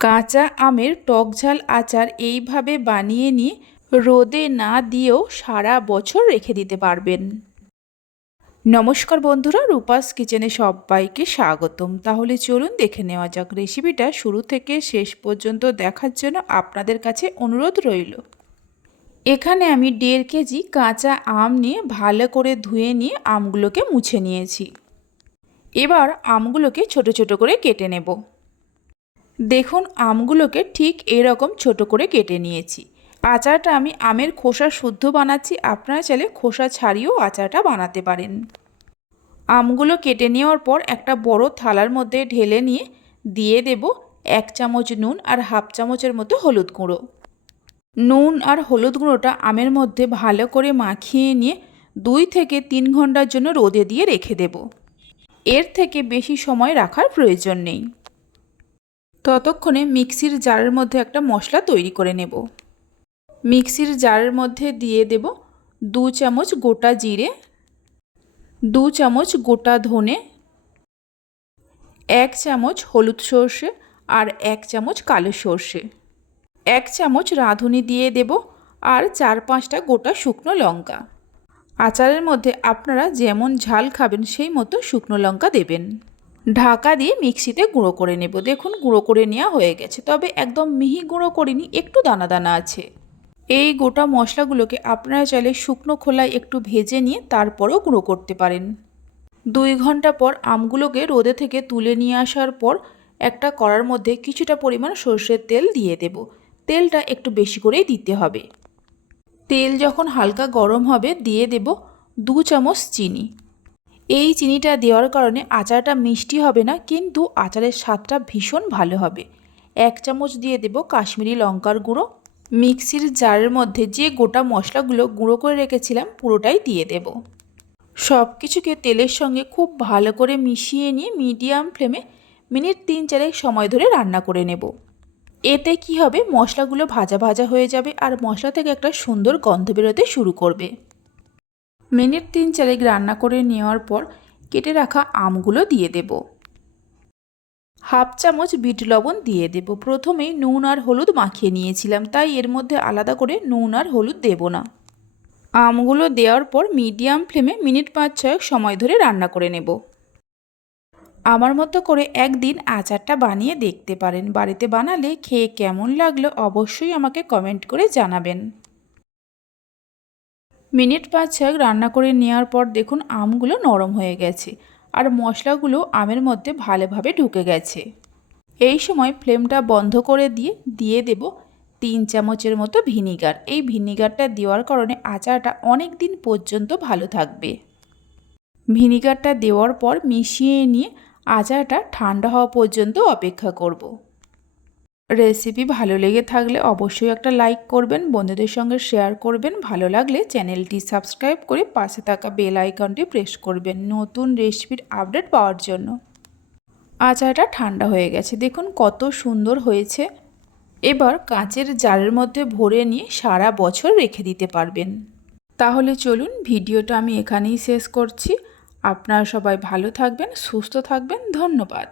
কাঁচা আমের টকঝাল আচার এইভাবে বানিয়ে নিয়ে রোদে না দিয়েও সারা বছর রেখে দিতে পারবেন। নমস্কার বন্ধুরা, রূপাস কিচেনে সবাইকে স্বাগতম। তাহলে চলুন দেখে নেওয়া যাক রেসিপিটা। শুরু থেকে শেষ পর্যন্ত দেখার জন্য আপনাদের কাছে অনুরোধ রইল। এখানে আমি দেড় কেজি কাঁচা আম নিয়ে ভালো করে ধুয়ে নিয়ে আমগুলোকে মুছে নিয়েছি। এবার আমগুলোকে ছোট ছোট করে কেটে নেব। দেখুন, আমগুলোকে ঠিক এরকম ছোট করে কেটে নিয়েছি। আচারটা আমি আমের খোসা শুদ্ধ বানাচ্ছি, আপনারা চাইলে খোসা ছাড়িয়েও আচারটা বানাতে পারেন। আমগুলো কেটে নেওয়ার পর একটা বড় থালার মধ্যে ঢেলে নিয়ে দিয়ে দেব এক চামচ নুন আর হাফ চামচের মতো হলুদ গুঁড়ো। নুন আর হলুদ গুঁড়োটা আমের মধ্যে ভালো করে মাখিয়ে নিয়ে দুই থেকে তিন ঘণ্টার জন্য রোদে দিয়ে রেখে দেব। এর থেকে বেশি সময় রাখার প্রয়োজন নেই। ততক্ষণে মিক্সির জারের মধ্যে একটা মশলা তৈরি করে নেব। মিক্সির জারের মধ্যে দিয়ে দেব দু চামচ গোটা জিরে, দু চামচ গোটা ধনে, এক চামচ হলুদ সর্ষে আর এক চামচ কালো সর্ষে। এক চামচ রাঁধুনি দিয়ে দেব আর চার পাঁচটা গোটা শুকনো লঙ্কা। আচারের মধ্যে আপনারা যেমন ঝাল খাবেন সেই মতো শুকনো লঙ্কা দেবেন। ঢাকা দিয়ে মিক্সিতে গুঁড়ো করে নেব। দেখুন, গুঁড়ো করে নেওয়া হয়ে গেছে। তবে একদম মিহি গুঁড়ো করিনি, একটু দানা দানা আছে। এই গোটা মশলাগুলোকে আপনারা চাইলে শুকনো খোলায় একটু ভেজে নিয়ে তারপরেও গুঁড়ো করতে পারেন। দুই ঘণ্টা পর আমগুলোকে রোদে থেকে তুলে নিয়ে আসার পর একটা কড়ার মধ্যে কিছুটা পরিমাণ সর্ষের তেল দিয়ে দেব। তেলটা একটু বেশি করেই দিতে হবে। তেল যখন হালকা গরম হবে, দিয়ে দেব দু চামচ চিনি। এই চিনিটা দেওয়ার কারণে আচারটা মিষ্টি হবে না, কিন্তু আচারের স্বাদটা ভীষণ ভালো হবে। এক চামচ দিয়ে দেব কাশ্মীরি লঙ্কার গুঁড়ো। মিক্সির জারের মধ্যে যে গোটা মশলাগুলো গুঁড়ো করে রেখেছিলাম, পুরোটাই দিয়ে দেব। সব কিছুকে তেলের সঙ্গে খুব ভালো করে মিশিয়ে নিয়ে মিডিয়াম ফ্লেমে মিনিট তিন চারেক সময় ধরে রান্না করে নেব। এতে কি হবে, মশলাগুলো ভাজা ভাজা হয়ে যাবে আর মশলা থেকে একটা সুন্দর গন্ধ বেরোতে শুরু করবে। মিনিট তিন চারেক রান্না করে নেওয়ার পর কেটে রাখা আমগুলো দিয়ে দেব। হাফ চামচ বিট লবণ দিয়ে দেব। প্রথমে নুন আর হলুদ মাখিয়ে নিয়েছিলাম, তাই এর মধ্যে আলাদা করে নুন আর হলুদ দেব না। আমগুলো দেওয়ার পর মিডিয়াম ফ্লেমে মিনিট পাঁচ ছয়েক সময় ধরে রান্না করে নেব। আমার মতো করে একদিন আচারটা বানিয়ে দেখতে পারেন। বাড়িতে বানালে খেয়ে কেমন লাগল অবশ্যই আমাকে কমেন্ট করে জানাবেন। মিনিট পাঁচ ছয়েক রান্না করে নেওয়ার পর দেখুন আমগুলো নরম হয়ে গেছে আর মশলাগুলো আমের মধ্যে ভালোভাবে ঢুকে গেছে। এই সময় ফ্লেমটা বন্ধ করে দিয়ে দিয়ে দেব তিন চামচের মতো ভিনিগার। এই ভিনিগারটা দেওয়ার কারণে আচারটা অনেক দিন পর্যন্ত ভালো থাকবে। ভিনিগারটা দেওয়ার পর মিশিয়ে নিয়ে আচারটা ঠান্ডা হওয়া পর্যন্ত অপেক্ষা করব। রেসিপি ভালো লেগে থাকলে অবশ্যই একটা লাইক করবেন, বন্ধুদের সঙ্গে শেয়ার করবেন, ভালো লাগলে চ্যানেলটি সাবস্ক্রাইব করে পাশে থাকা বেল আইকনটি প্রেস করবেন নতুন রেসিপির আপডেট পাওয়ার জন্য। আচারটা ঠান্ডা হয়ে গেছে, দেখুন কত সুন্দর হয়েছে। এবার কাঁচের জারের মধ্যে ভরে নিয়ে সারা বছর রেখে দিতে পারবেন। তাহলে চলুন ভিডিওটা আমি এখানেই শেষ করছি। আপনারা সবাই ভালো থাকবেন, সুস্থ থাকবেন, ধন্যবাদ।